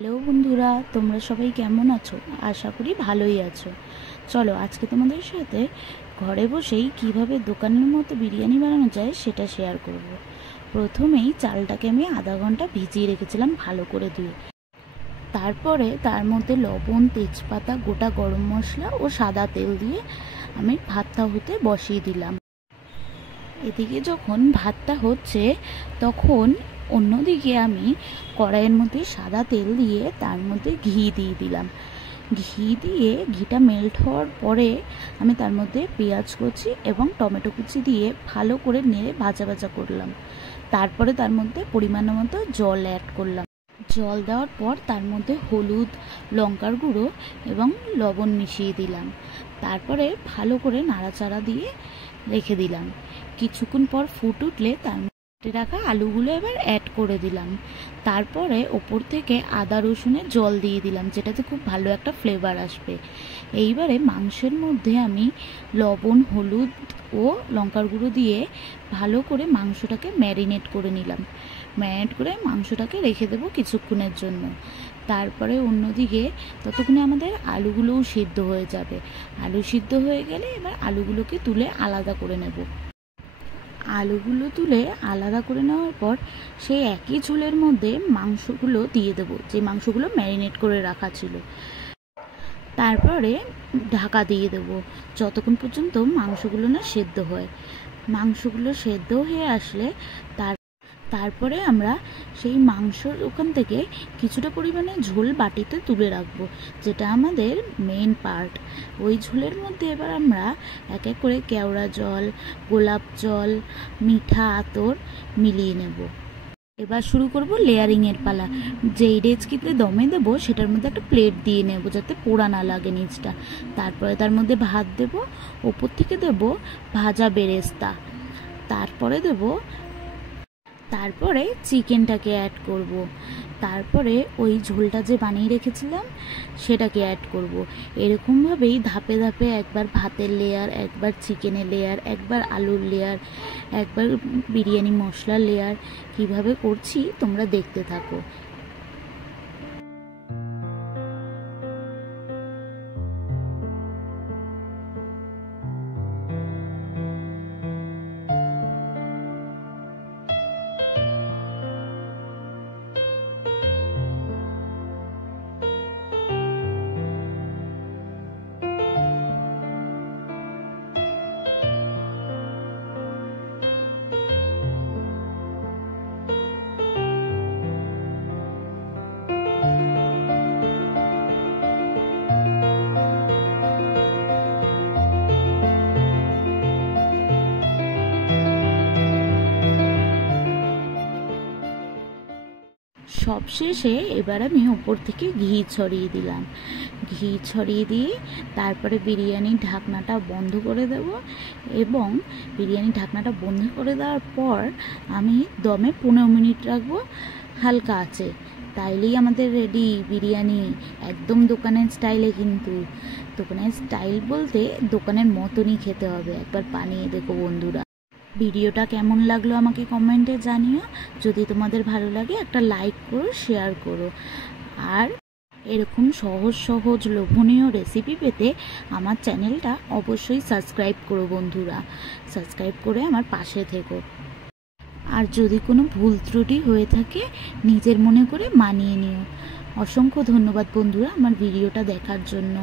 Hello বন্ধুরা, তোমরা সবাই কেমন আছো? আশা করি ভালোই আছো। চলো আজকে তোমাদের সাথে ঘরে বসেই কিভাবে দোকানের মতো বিরিয়ানি বানানো যায় সেটা শেয়ার করব। প্রথমেই চালটাকে আমি আধা ঘন্টা ভিজিয়ে রেখেছিলাম ভালো করে ধুয়ে। তারপরে তার মধ্যে লবণ, তেজপাতা, গোটা গরম মশলা ও সাদা তেল দিয়ে আমি ভাতটা হতে বসিয়ে দিলাম। এদিকে যখন ভাতটা হচ্ছে তখন অন্যদিকে আমি কড়াইয়ের মধ্যে সাদা তেল দিয়ে তার মধ্যে ঘি দিয়ে দিলাম। ঘি দিয়ে ঘিটা মেল্ট হওয়ার পরে আমি তার মধ্যে পেঁয়াজ কুচি এবং টমেটো কুচি দিয়ে ভালো করে নেড়ে ভাজা ভাজা করলাম। তারপরে তার মধ্যে পরিমাণ মতো জল অ্যাড করলাম। জল দেওয়ার পর তার মধ্যে হলুদ, লঙ্কার গুঁড়ো এবং লবণ মিশিয়ে দিলাম। তারপরে ভালো করে নাড়াচাড়া দিয়ে রেখে দিলাম। কিছুক্ষণ পর ফুট উঠলে তার মধ্যে রাখা আলুগুলো এবার অ্যাড করে দিলাম। তারপরে ওপর থেকে আদা রসুনের জল দিয়ে দিলাম, যেটাতে খুব ভালো একটা ফ্লেভার আসবে। এইবারে মাংসের মধ্যে আমি লবণ, হলুদ ও লঙ্কার গুঁড়ো দিয়ে ভালো করে মাংসটাকে ম্যারিনেট করে নিলাম। ম্যারিনেট করে মাংসটাকে রেখে দেবো কিছুক্ষণের জন্য। তারপরে অন্যদিকে ততক্ষণে আমাদের আলুগুলোও সিদ্ধ হয়ে যাবে। আলু সিদ্ধ হয়ে গেলে এবার আলুগুলোকে তুলে আলাদা করে নেব। আলুগুলো তুলে আলাদা করে নেওয়ার পর সেই একই ঝোলের মধ্যে মাংসগুলো দিয়ে দেবো, যে মাংসগুলো ম্যারিনেট করে রাখা ছিল। তারপরে ঢাকা দিয়ে দেবো যতক্ষণ পর্যন্ত মাংসগুলো না সেদ্ধ হয়। মাংসগুলো সেদ্ধ হয়ে আসলে তারপরে আমরা সেই মাংসর ওখান থেকে কিছুটা পরিমাণে ঝোল বাটিতে তুলে রাখবো, যেটা আমাদের মেন পার্ট। ওই ঝোলের মধ্যে এবার আমরা এক এক করে কেওড়া জল, গোলাপ জল, মিঠা আতর মিলিয়ে নেব। এবার শুরু করব লেয়ারিংয়ের পালা। যেই ডেচকিতে দমে দেবো সেটার মধ্যে একটা প্লেট দিয়ে নেব যাতে পোড়া না লাগে নিচটা। তারপরে তার মধ্যে ভাত দেব, ওপর থেকে দেব ভাজা বেরেস্তা, তারপরে চিকেনটাকে অ্যাড করব। তারপরে ওই ঝোলটা যে বানিয়ে রেখেছিলাম সেটাকে অ্যাড করব। এরকমভাবেই ধাপে ধাপে একবার ভাতের লেয়ার, একবার চিকেনের লেয়ার, একবার আলুর লেয়ার, একবার বিরিয়ানি মশলার লেয়ার, কিভাবে করছি তোমরা দেখতে থাকো। সবশেষে এবার আমি ওপর থেকে ঘি ছড়িয়ে দিলাম। ঘি ছড়িয়ে দিয়ে তারপরে বিরিয়ানির ঢাকনাটা বন্ধ করে দেব, এবং বিরিয়ানির ঢাকনাটা বন্ধ করে দেওয়ার পর আমি দমে 15 মিনিট রাখবো হালকা আছে। তাইলেই আমাদের রেডি বিরিয়ানি, একদম দোকানের স্টাইলে। কিন্তু দোকানের স্টাইল বলতে দোকানের মতনই খেতে হবে। একবার বানিয়ে দেখো বন্ধুরা। ভিডিওটা কেমন লাগলো আমাকে কমেন্টে জানিও। যদি তোমাদের ভালো লাগে একটা লাইক করো, শেয়ার করো। আর এরকম সহজ সহজ লোভনীয় রেসিপি পেতে আমার চ্যানেলটা অবশ্যই সাবস্ক্রাইব করো বন্ধুরা। সাবস্ক্রাইব করে আমার পাশে থেকো। আর যদি কোনো ভুল ত্রুটি হয়ে থাকে নিজের মনে করে মানিয়ে নিও। অসংখ্য ধন্যবাদ বন্ধুরা আমার ভিডিওটা দেখার জন্য।